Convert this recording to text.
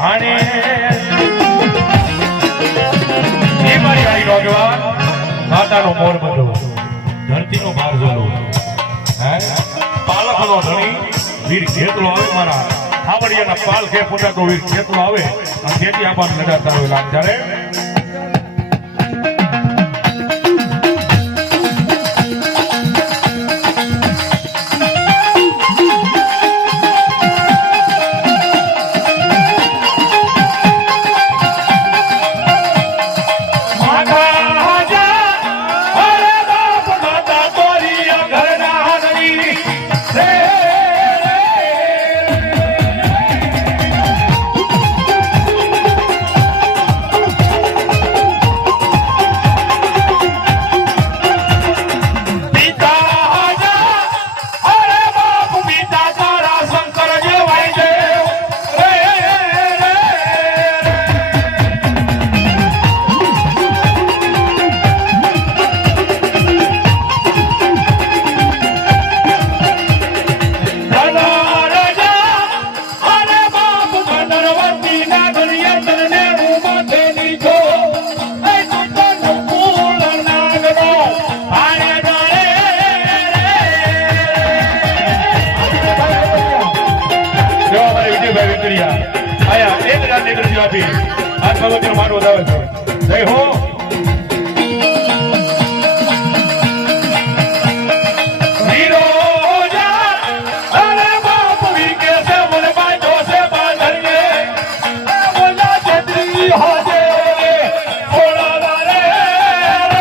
ભાણે એ મારી આઈ નોગવાન માતાનો મોર બંધો ધરતીનો બાર જોલો હે પાલકનો ધણી વીર ખેતલો આવે મારા ખાવડિયાના પાલ કે પોતાનો વીર ખેતલો આવે અને ખેતી આબાદ લગાડતા હોય લાગ ત્યારે આયા એક રાત નીકળી આપી આ ભગવતીનો માન વધાવે છે જય હો